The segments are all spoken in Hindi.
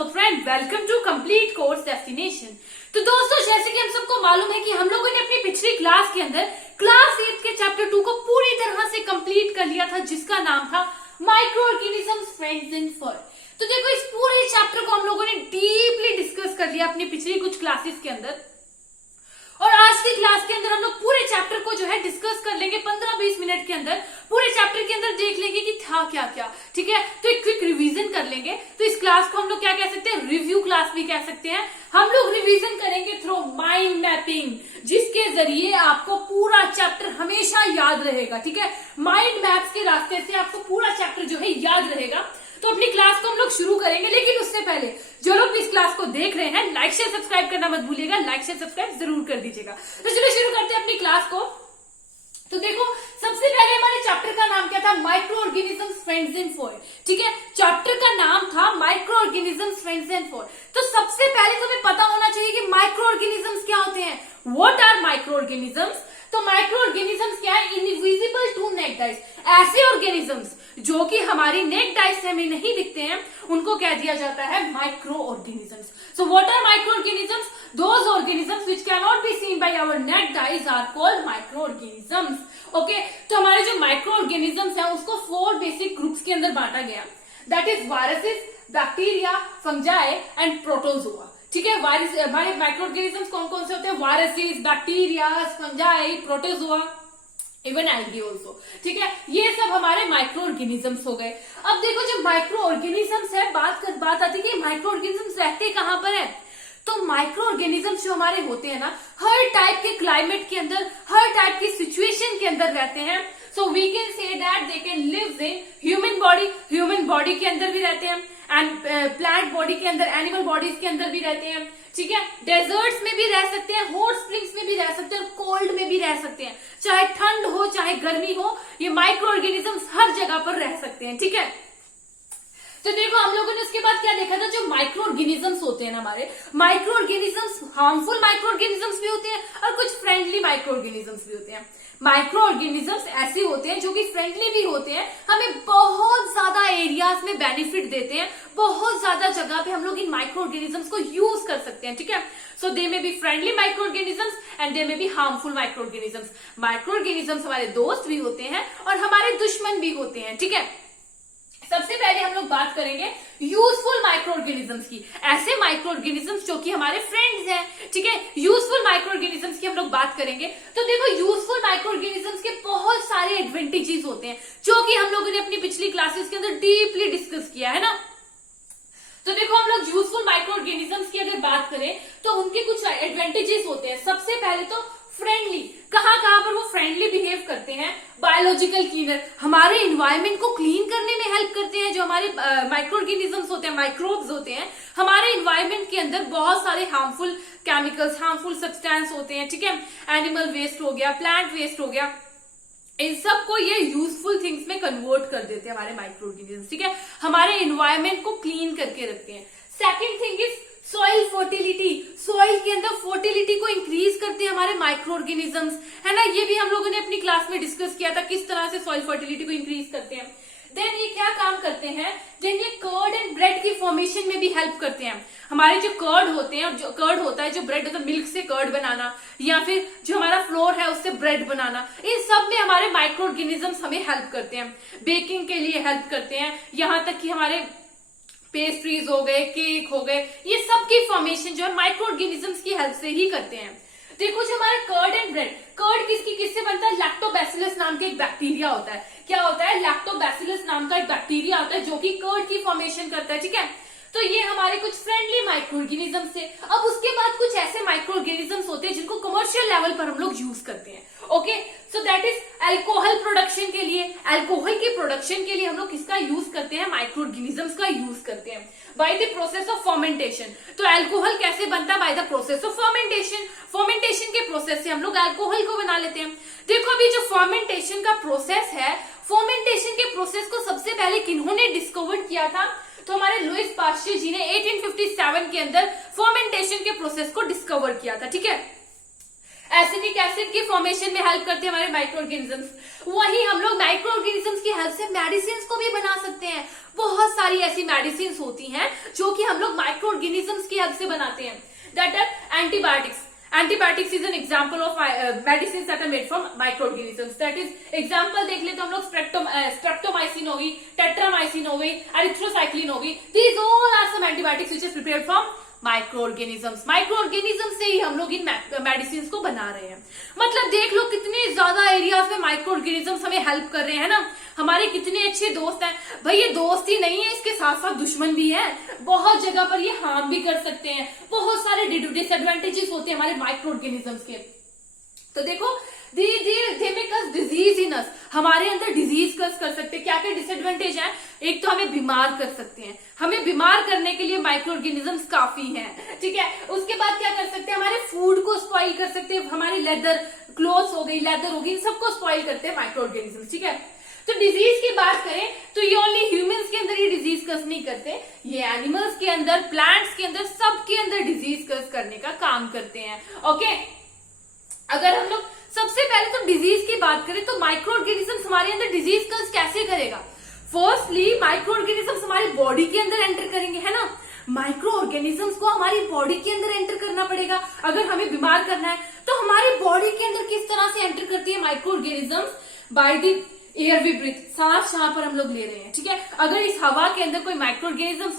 Malhotra and welcome to complete course destination. तो दोस्तों, जैसे कि हम सबको मालूम है कि हम लोगों ने अपनी पिछली क्लास के अंदर क्लास 8 के चैप्टर 2 को पूरी तरह से कंप्लीट कर लिया था, जिसका नाम था माइक्रो ऑर्गेनिजम्स, फ्रेंड्स इन फर। तो देखो, इस पूरे चैप्टर को हम लोगों ने डीपली डिस्कस कर लिया अपनी पिछली कुछ क्लासेस के अंदर, और आज की क्लास के अंदर हम लोग पूरे चैप्टर को जो है डिस्कस कर लेंगे 15-20 मिनट के अंदर। पूरे चैप्टर के अंदर देख लेंगे कि था क्या क्या, ठीक है। तो एक क्विक रिवीजन कर लेंगे। तो इस क्लास को हम लोग क्या कह सकते हैं, रिव्यू क्लास भी कह सकते हैं। हम लोग रिवीजन करेंगे थ्रू माइंड मैपिंग, जिसके जरिए आपको पूरा चैप्टर हमेशा याद रहेगा, ठीक है। माइंड मैप्स के रास्ते से आपको पूरा चैप्टर जो है याद रहेगा। तो अपनी क्लास को हम लोग शुरू करेंगे, लेकिन उससे पहले जो लोग इस क्लास को देख रहे हैं, लाइक शेयर सब्सक्राइब करना मत भूलिएगा। लाइक शेयर सब्सक्राइब जरूर कर दीजिएगा। तो चलो शुरू करते हैं अपनी क्लास को। तो देखो, सबसे पहले हमारे चैप्टर का नाम क्या था, micro organisms, friends in for, ठीक है। चैप्टर का नाम था micro organisms, friends in for. तो सबसे पहले तुम्हें पता होना चाहिए कि माइक्रो ऑर्गेनिजम्स क्या होते हैं। What are micro organisms? तो माइक्रो ऑर्गेनिजम्स क्या है, इनविजिबल टू नेक डाइस। ऐसे ऑर्गेनिजम्स जो कि हमारी नेक डाइस से हमें नहीं दिखते हैं, उनको कह दिया जाता है micro organisms. So what are micro organisms? Those organisms which can not be seen by our naked eyes are called micro organisms. Okay, तो हमारे जो माइक्रो ऑर्गेनिजम्स हैं उसको 4 बेसिक ग्रुप्स के अंदर बांटा गया। That is viruses, bacteria, fungi and protozoa, ठीक है। वायरस, हमारे माइक्रो ऑर्गेनिजम्स कौन कौन से होते हैं, viruses, bacteria, fungi, protozoa, even algae also, ठीक है। ये सब हमारे माइक्रो ऑर्गेनिजम्स हो गए। अब देखो, जो माइक्रो ऑर्गेनिजम्स है, बात आती है कि माइक्रो ऑर्गेनिजम्स रहते कहां पर है। तो माइक्रो ऑर्गेनिजम्स जो हमारे होते हैं ना, हर टाइप के क्लाइमेट के अंदर, हर टाइप की सिचुएशन के अंदर रहते हैं। So we can say that they can live in human body के अंदर भी रहते हैं, एंड प्लांट बॉडी के अंदर, एनिमल बॉडीज के अंदर भी रहते हैं, ठीक है। डेजर्ट्स में भी रह सकते हैं, हॉट स्प्रिंग्स में भी रह सकते हैं, और कोल्ड में भी रह सकते हैं। चाहे ठंड हो चाहे गर्मी हो, ये माइक्रो ऑर्गेनिजम्स हर जगह पर रह सकते हैं, ठीक है। तो देखो, हम लोगों ने उसके बाद क्या देखा था, जो माइक्रो ऑर्गेनिजम्स होते हैं ना, हमारे micro organisms harmful micro organisms भी होते हैं और कुछ फ्रेंडली माइक्रो ऑर्गेनिजम्स भी होते हैं। माइक्रो ऑर्गेनिजम्स ऐसे होते हैं जो कि फ्रेंडली भी होते हैं, हमें बहुत ज्यादा एरियाज में बेनिफिट देते हैं, बहुत ज्यादा जगह पे हम लोग इन माइक्रो ऑर्गेनिजम्स को यूज कर सकते हैं, ठीक है। So they may be friendly micro organisms and they may be harmful micro organisms. Micro organisms हमारे दोस्त भी होते हैं और हमारे दुश्मन भी होते हैं, ठीक है। सबसे पहले हम लोग बात करेंगे यूजफुल माइक्रो ऑर्गेनिजम्स की, ऐसे माइक्रो ऑर्गेनिजम्स जो कि हमारे फ्रेंड्स हैं, ठीक है। यूजफुल माइक्रो ऑर्गेनिजम्स की हम लोग बात करेंगे। तो देखो, यूजफुल माइक्रो ऑर्गेनिजम्स के बहुत सारे एडवांटेजेस होते हैं, जो कि हम लोगों ने अपनी पिछली क्लासेस के अंदर डीपली डिस्कस किया है ना। तो देखो, हम लोग यूजफुल माइक्रो ऑर्गेनिजम्स की अगर बात करें तो उनके कुछ एडवांटेजेस होते हैं। सबसे पहले तो फ्रेंडली, कहां कहां पर वो फ्रेंडली बिहेव करते हैं। बायोलॉजिकल क्लीनर, हमारे इन्वायरमेंट को क्लीन करने में हेल्प करते हैं। जो हमारे माइक्रो ऑर्गेनिजम्स होते हैं, माइक्रोब्स होते हैं, हमारे इन्वायरमेंट के अंदर बहुत सारे हार्मफुल केमिकल्स, हार्मफुल सब्सटेंस होते हैं, ठीक है। एनिमल वेस्ट हो गया, प्लांट वेस्ट हो गया, इन सब को ये यूजफुल थिंग्स में कन्वर्ट कर देते हैं हमारे माइक्रो ऑर्गेनिजम्स, ठीक है। हमारे इन्वायरमेंट को क्लीन करके रखते हैं। Second thing is soil fertility, soil के अंदर फर्टिलिटी को इंक्रीज करते हैं हमारे माइक्रो ऑर्गेनिजम्स, है ना। ये भी हम लोगों ने अपनी क्लास में डिस्कस किया था, किस तरह से सॉइल फर्टिलिटी को इंक्रीज करते हैं। देन ये क्या काम करते हैं, देन ये कर्ड एंड ब्रेड की फॉर्मेशन में भी हेल्प करते हैं। हमारे जो कर्ड होते हैं, जो कर्ड होता है, जो ब्रेड होता है, मिल्क से कर्ड बनाना, या फिर जो हमारा फ्लोर है उससे ब्रेड बनाना, इन सब में हमारे माइक्रो ऑर्गेनिजम्स हमें हेल्प करते हैं। बेकिंग के लिए हेल्प करते हैं, यहां तक कि हमारे पेस्ट्रीज हो गए, केक हो गए, ये सब की फॉर्मेशन जो है माइक्रो ऑर्गेनिजम्स की हेल्प से ही करते हैं। देखो, जो हमारा कर्ड एंड ब्रेड, कर्ड किससे बनता है, लैक्टोबैसिलस नाम के एक बैक्टीरिया होता है। क्या होता है, लैक्टोबैसिलस नाम का एक बैक्टीरिया होता है जो कि कर्ड की फॉर्मेशन करता है, ठीक है। तो ये हमारे कुछ फ्रेंडली माइक्रो ऑर्गेनिजम्स थे। अब उसके बाद कुछ ऐसे माइक्रो ऑर्गेनिजम्स होते हैं जिनको कमर्शियल लेवल पर हम लोग यूज करते हैं। Okay, so that is alcohol production के लिए, अल्कोहल की प्रोडक्शन के लिए हम लोग किसका यूज करते हैं, माइक्रो ऑर्गेनिजम्स का यूज करते हैं by the process of fermentation. तो अल्कोहल कैसे बनता है, by the process of fermentation. Fermentation के प्रोसेस से हम लोग अल्कोहल को बना लेते हैं। देखो, अभी जो फर्मेंटेशन का प्रोसेस है, फर्मेंटेशन के प्रोसेस को सबसे पहले किन्होंने डिस्कवर किया था, तो हमारे लुइस पास्चर जी ने 1857 के अंदर फर्मेंटेशन के प्रोसेस को डिस्कवर किया था, ठीक है। एसिटिक एसिड की फॉर्मेशन में हेल्प करते हैं हमारे माइक्रो ऑर्गेनिजम्स। वही हम लोग माइक्रो ऑर्गेनिजम्स की हेल्प से मेडिसिन को भी बना सकते हैं। बहुत सारी ऐसी मेडिसिन होती हैं जो कि हम लोग माइक्रो ऑर्गेनिजम्स की हेल्प से बनाते हैं। That are antibiotics. Antibiotics is an example of medicines that are made from microorganisms. That is example देख ले तो हम लोग streptomycin हो गई, tetramycin हो गई, erythrocycline हो गई. These all are some antibiotics which is prepared from microorganisms. Microorganisms से ही हम लोग इन मेडिसिन को बना रहे हैं। मतलब देख लो कितने ज्यादा एरियाज में माइक्रोऑर्गेनिजम्स हमें हेल्प कर रहे हैं ना। हमारे कितने अच्छे दोस्त हैं भाई। ये दोस्त ही नहीं है, इसके साथ साथ दुश्मन भी है। बहुत जगह पर ये हार्म भी कर सकते हैं। बहुत सारे डिसएडवांटेजेस होते हैं हमारे माइक्रोऑर्गेनिजम्स के। तो देखो they make us disease in us. हमारे अंदर डिजीज कस कर सकते हैं। क्या क्या डिसएडवांटेज है? एक तो हमें बीमार कर सकते हैं। हमें बीमार करने के लिए माइक्रो ऑर्गेनिजम्स काफी हैं, ठीक है। उसके बाद क्या कर सकते हैं? हमारे फूड को स्पॉइल कर सकते हैं। हमारी लेदर क्लोथ्स हो गई, लेदर हो गई, सबको स्पॉइल करते हैं माइक्रो ऑर्गेनिजम्स, ठीक है। तो डिजीज की बात करें तो ये ओनली ह्यूमंस के अंदर ये डिजीज कस नहीं करते, ये एनिमल्स के अंदर, प्लांट्स के अंदर, सबके अंदर डिजीज कस करने का काम करते हैं। ओके, अगर हम लोग सबसे पहले तो डिजीज की बात करें तो माइक्रो ऑर्गेनिजम्स हमारे अंदर डिजीज कस कैसे करेगा? फर्स्टली माइक्रो ऑर्गेनिजम्स हमारी बॉडी के अंदर एंटर करेंगे, है ना। माइक्रो ऑर्गेनिजम्स को हमारी बॉडी के अंदर एंटर करना पड़ेगा अगर हमें बीमार करना है। तो हमारी बॉडी के अंदर किस तरह से एंटर करती है micro organisms? By the air we breathe, सांस जहां पर हम लोग ले रहे हैं, ठीक है। अगर इस हवा के अंदर कोई माइक्रो ऑर्गेनिजम्स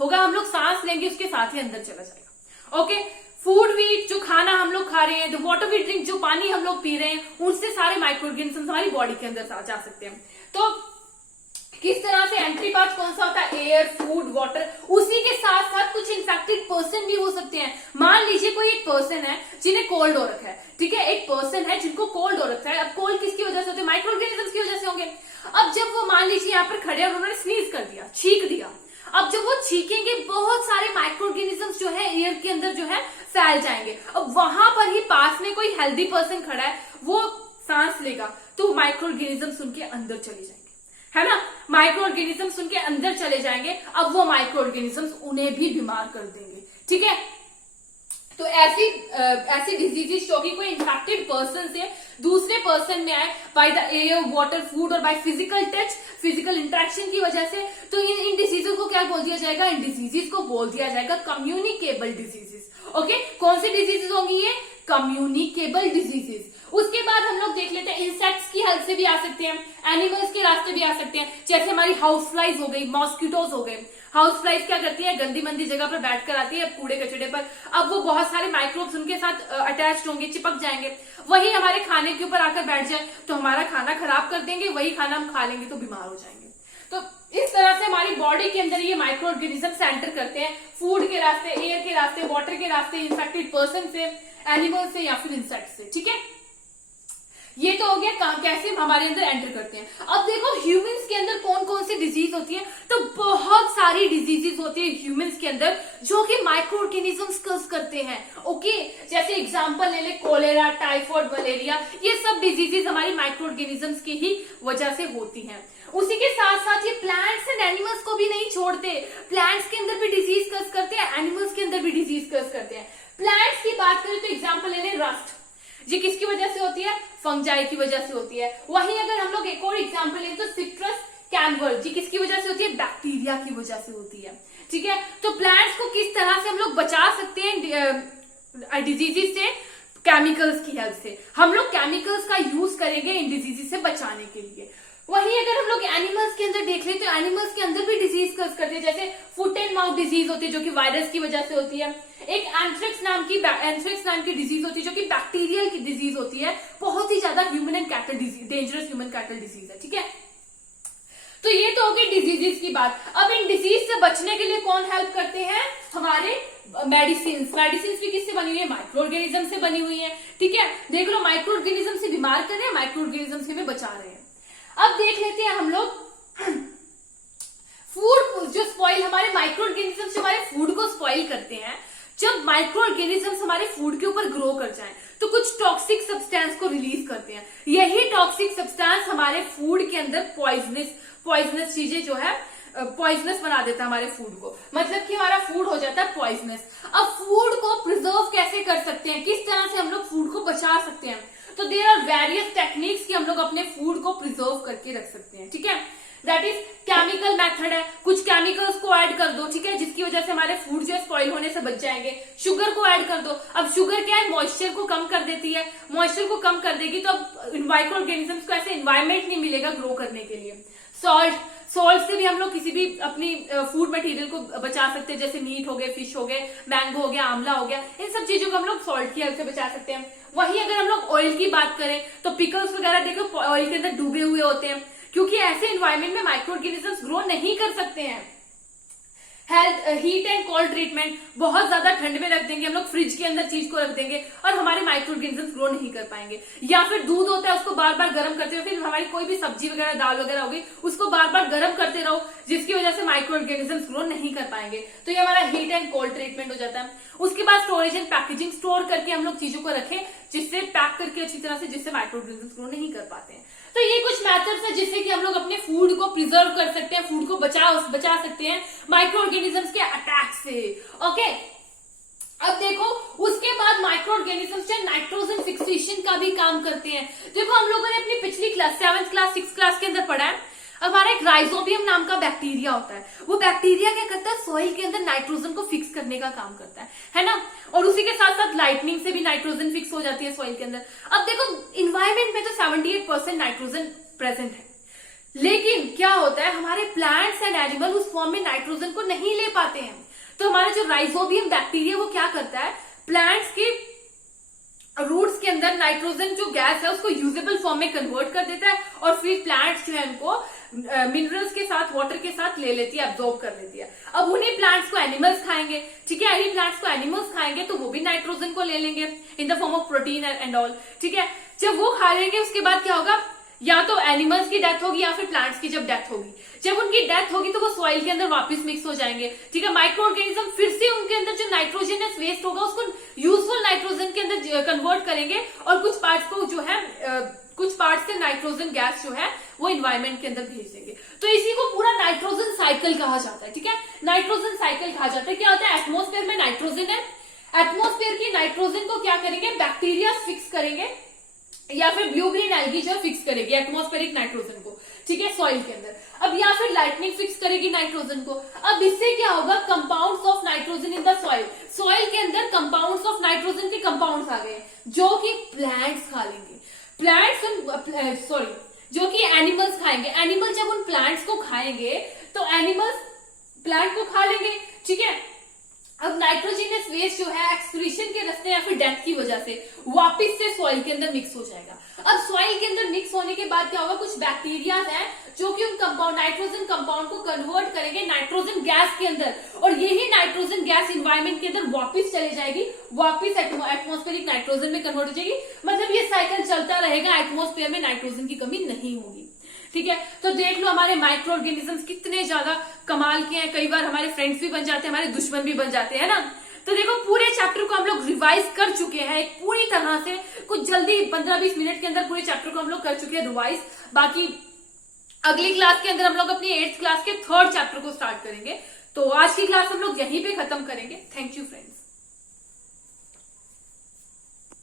होगा हम लोग सांस लेंगे, उसके साथ ही अंदर चला जाएगा। ओके, फूड वी, जो खाना हम लोग खा रहे हैं, द वाटर वी ड्रिंक, जो पानी हम लोग पी रहे हैं, उनसे सारे माइक्रो ऑर्गेनिजम्स हमारी बॉडी के अंदर जा सकते हैं। तो किस तरह से एंट्री पाथ कौन सा होता है? Air, food, water. उसी के साथ साथ कुछ इन्फेक्टेड पर्सन भी हो सकते हैं। मान लीजिए कोई एक पर्सन है जिन्हें कोल्ड हो रखा है, ठीक है। एक पर्सन है जिनको कोल्ड हो रखा है। अब कोल्ड किसकी वजह से होते हैं? माइक्रो ऑर्गेनिजम्स की वजह से होंगे। अब जब वो मान लीजिए यहाँ पर खड़े और उन्होंने स्नीज कर दिया, छींक दिया, अब जब वो छींकेंगे बहुत सारे माइक्रो ऑर्गेनिजम्स जो है एयर के अंदर जो है फैल जाएंगे। अब वहां पर ही पास में कोई हेल्दी पर्सन खड़ा है, वो सांस लेगा तो माइक्रो ऑर्गेनिजम्स उनके अंदर चले जाएंगे, है ना। माइक्रो ऑर्गेनिजम्स उनके अंदर चले जाएंगे। अब वो माइक्रो ऑर्गेनिजम्स उन्हें भी बीमार कर देंगे, ठीक है। तो ऐसी डिजीजेस जो कि कोई इन्फेक्टेड पर्सन से दूसरे पर्सन में आए by the air, water, food और by physical touch, physical interaction की वजह से, तो इन डिजीजेस को क्या बोल दिया जाएगा? इन डिजीजेस को बोल दिया जाएगा कम्युनिकेबल डिजीजेस। ओके, कौन सी डिजीजेस होंगी ये? Communicable diseases. उसके बाद हम लोग देख लेते हैं इंसेक्ट्स की हेल्प से भी आ सकते हैं, एनिमल्स के रास्ते भी आ सकते हैं। जैसे हमारी हाउस फ्लाइज हो गई, मॉस्किटोज हो गए। हाउस फ्लाइज क्या करती है? गंदी मंदी जगह पर बैठकर आती है कूड़े कचड़े पर। अब वो बहुत सारे माइक्रोब्स उनके साथ अटैच्ड होंगे, चिपक जाएंगे। वही हमारे खाने के ऊपर आकर बैठ जाए तो हमारा खाना खराब कर देंगे, वही खाना हम खा लेंगे तो बीमार हो जाएंगे। तो इस तरह से हमारी बॉडी के अंदर ये माइक्रो ऑर्गेनिजम्स एंटर करते हैं फूड के रास्ते, एयर के रास्ते, वाटर के रास्ते, इन्फेक्टेड पर्सन से, एनिमल से या फिर इंसेक्ट से, ठीक है। ये तो हो गया कैसे हमारे अंदर एंटर करते हैं। अब देखो ह्यूमंस के अंदर कौन कौन सी डिजीज होती है? तो बहुत सारी डिजीजेस होती है ह्यूमंस के अंदर जो कि माइक्रो ऑर्गेनिजम्स कॉज करते हैं। ओके, जैसे एग्जांपल ले ले, कोलेरा, टाइफॉइड, मलेरिया, ये सब डिजीजेस हमारी माइक्रो ऑर्गेनिजम्स की ही वजह से होती हैं। उसी के साथ साथ ये प्लांट्स एंड एनिमल्स को भी नहीं छोड़ते। प्लांट्स के अंदर भी डिजीज कॉज करते हैं, एनिमल्स के अंदर भी डिजीज कॉज करते हैं। प्लांट्स की बात करें तो एग्जाम्पल ले ले, रस्ट, ये किसकी वजह से होती है? फंजाई की वजह से होती है। वहीं अगर हम लोग एक और एग्जांपल लें तो सिट्रस कैनवर, जी किसकी वजह से होती है? बैक्टीरिया की वजह से होती है, ठीक है। तो प्लांट्स को किस तरह से हम लोग बचा सकते हैं डिजीजेस से? केमिकल्स की हेल्प से। हम लोग केमिकल्स का यूज करेंगे इन डिजीजेस से बचाने के लिए। वहीं अगर हम लोग एनिमल्स के अंदर देख ले तो एनिमल्स के अंदर भी डिजीज कॉज करते हैं। जैसे फुट एंड माउथ डिजीज होती है जो कि वायरस की वजह से होती है। एक एंथ्रेक्स नाम की डिजीज होती है जो कि बैक्टीरियल की डिजीज होती है। बहुत ही ज्यादा human and cattle disease, dangerous human cattle disease है, ठीक है। तो ये तो हो गई डिजीजेस की बात। अब इन डिजीज से बचने के लिए कौन हेल्प करते हैं? हमारे मेडिसिन भी किससे बनी हुई है? माइक्रो ऑर्गेनिज्म से बनी हुई है, ठीक है। देख लो, माइक्रो ऑर्गेनिज्म से बीमार कर रहे हैं, माइक्रो ऑर्गेनिज्म से हमें बचा रहे हैं। अब देख लेते हैं हम लोग फूड जो स्पॉइल, हमारे माइक्रो ऑर्गेनिजम्स जो हमारे फूड को स्पॉइल करते हैं। जब माइक्रो ऑर्गेनिजम्स हमारे फूड के ऊपर ग्रो कर जाएं तो कुछ टॉक्सिक सब्सटेंस को रिलीज करते हैं। यही टॉक्सिक सब्सटेंस हमारे फूड के अंदर पॉइजनस चीजें जो है पॉइजनस बना देता है हमारे फूड को, मतलब कि हमारा फूड हो जाता है पॉइजनस। अब फूड को प्रिजर्व कैसे कर सकते हैं, किस तरह से हम लोग फूड को बचा सकते हैं, तो देयर आर वेरियस टेक्निक्स कि हम लोग अपने फूड को प्रिजर्व करके रख सकते हैं, ठीक है। दैट इज केमिकल मेथड है, कुछ केमिकल्स को ऐड कर दो, ठीक है, जिसकी वजह से हमारे फूड जो है स्पॉइल होने से बच जाएंगे। शुगर को ऐड कर दो, अब शुगर क्या है, मॉइस्चर को कम कर देती है, मॉइस्चर को कम कर देगी तो अब माइक्रो ऑर्गेनिजम्स को ऐसे एनवायरमेंट नहीं मिलेगा ग्रो करने के लिए। सॉल्ट से भी हम लोग किसी भी अपनी फूड मटेरियल को बचा सकते हैं, जैसे मीट हो गए, फिश हो गए, मैंगो हो गया, आंवला हो गया, इन सब चीजों को हम लोग सॉल्ट की हेल्प से बचा सकते हैं। वही अगर हम लोग ऑयल की बात करें तो पिकल्स वगैरह देखो ऑयल के अंदर डूबे हुए होते हैं, क्योंकि ऐसे एनवायरमेंट में माइक्रो ऑर्गेनिजम्स ग्रो नहीं कर सकते हैं। Health heat and cold treatment, बहुत ज्यादा ठंड में रख देंगे हम लोग, फ्रिज के अंदर चीज को रख देंगे और हमारे माइक्रो ऑर्गेनिजम्स ग्रो नहीं कर पाएंगे। या फिर दूध होता है, उसको बार बार गर्म करते हुए, फिर हमारी कोई भी सब्जी वगैरह दाल वगैरह होगी उसको बार बार गर्म करते रहो, जिसकी वजह से माइक्रो ऑर्गेनिजम्स ग्रो नहीं कर पाएंगे। तो ये हमारा हीट एंड कोल्ड ट्रीटमेंट हो जाता है। उसके बाद स्टोरेज एंड पैकेजिंग, स्टोर करके हम लोग चीजों को रखें जिससे पैक करके अच्छी तरह से, जिससे माइक्रो ऑर्गेनिजम्स ग्रो नहीं कर पाते हैं। तो ये कुछ मेथड्स है जिससे कि हम लोग अपने फूड को प्रिजर्व कर सकते हैं, फूड को बचा सकते हैं माइक्रो ऑर्गेनिजम्स के अटैक से। ओके, अब देखो उसके बाद माइक्रो ऑर्गेनिजम्स नाइट्रोजन फिक्सेशन का भी काम करते हैं। देखो हम लोगों ने अपनी पिछली class 7th class 6th class के अंदर पढ़ा है, हमारा एक राइजोबियम नाम का बैक्टीरिया होता है। वो बैक्टीरिया क्या करता है, सॉइल के अंदर नाइट्रोजन को फिक्स करने का काम करता है ना। और उसी के साथ साथ लाइटनिंग से भी नाइट्रोजन फिक्स हो जाती है सॉइल के अंदर। अब देखो इन्वायरमेंट में तो 78% नाइट्रोजन प्रेजेंट है, लेकिन क्या होता है, हमारे प्लांट्स एंड एनिमल उस फॉर्म में नाइट्रोजन को नहीं ले पाते हैं। तो हमारा जो राइजोबियम बैक्टीरिया वो क्या करता है, प्लांट्स के रूट्स के अंदर नाइट्रोजन जो गैस है उसको यूजेबल फॉर्म में कन्वर्ट कर देता है, और फिर प्लांट्स जो है उनको मिनरल्स के साथ, वाटर के साथ ले लेती है, एब्जॉर्ब कर लेती है। अब उन्हीं प्लांट्स को एनिमल्स खाएंगे, ठीक है, इन्हीं प्लांट्स को एनिमल्स खाएंगे तो वो भी नाइट्रोजन को ले लेंगे in the form of protein and all, ठीक है। जब वो खा लेंगे उसके बाद क्या होगा, या तो एनिमल्स की डेथ होगी या फिर प्लांट्स की जब डेथ होगी, जब उनकी डेथ होगी तो वो सॉइल के अंदर वापस मिक्स हो जाएंगे, ठीक है। माइक्रो ऑर्गेनिज्म फिर से उनके अंदर जो नाइट्रोजनस वेस्ट होगा उसको यूजफुल नाइट्रोजन के अंदर कन्वर्ट करेंगे, और कुछ पार्ट्स को जो है कुछ पार्ट से नाइट्रोजन गैस जो है वो इन्वायरमेंट के अंदर भेज देंगे। तो इसी को पूरा नाइट्रोजन साइकिल कहा जाता है, ठीक है, नाइट्रोजन साइकिल कहा जाता है। क्या होता है, एटमोस्फेयर में नाइट्रोजन है, एटमोस्फेयर की नाइट्रोजन को क्या करेंगे, बैक्टीरिया फिक्स करेंगे या फिर ब्लू ग्रीन एल्गी जो फिक्स करेगी एटमॉस्फेरिक नाइट्रोजन को, ठीक है, सॉइल के अंदर। अब या फिर लाइटनिंग फिक्स करेगी नाइट्रोजन को। अब इससे क्या होगा, compounds of nitrogen in the soil, soil के अंदर कंपाउंड्स ऑफ नाइट्रोजन के कंपाउंड्स आ गए जो कि प्लांट्स खा लेंगे, जो कि एनिमल्स खाएंगे। एनिमल जब उन प्लांट्स को खाएंगे तो एनिमल्स प्लांट को खा लेंगे, ठीक है। अब नाइट्रोजनस वेस्ट जो है एक्सक्रीशन के रास्ते या फिर डेथ की वजह से वापस से सॉइल के अंदर मिक्स हो जाएगा। अब सॉइल के अंदर मिक्स होने के बाद क्या होगा, कुछ बैक्टीरियाज हैं जो कि उन कंपाउंड नाइट्रोजन कंपाउंड को कन्वर्ट करेंगे नाइट्रोजन गैस के अंदर, और यही नाइट्रोजन गैस इन्वायरमेंट के अंदर वापस चले जाएगी, वापस एटमॉस्फेरिक नाइट्रोजन में कन्वर्ट हो जाएगी। मतलब ये साइकिल चलता रहेगा, एटमॉस्फेयर में नाइट्रोजन की कमी नहीं होगी, ठीक है। तो देख लो हमारे माइक्रो ऑर्गेनिजम्स कितने ज्यादा कमाल के हैं, कई बार हमारे फ्रेंड्स भी बन जाते हैं, हमारे दुश्मन भी बन जाते हैं ना। तो देखो पूरे चैप्टर को हम लोग रिवाइज कर चुके हैं एक पूरी तरह से, कुछ जल्दी 15-20 मिनट के अंदर पूरे चैप्टर को हम लोग कर चुके हैं रिवाइज। बाकी अगली क्लास के अंदर हम लोग अपनी 8th क्लास के 3rd चैप्टर को स्टार्ट करेंगे। तो आज की क्लास हम लोग यहीं पे खत्म करेंगे। Thank you friends.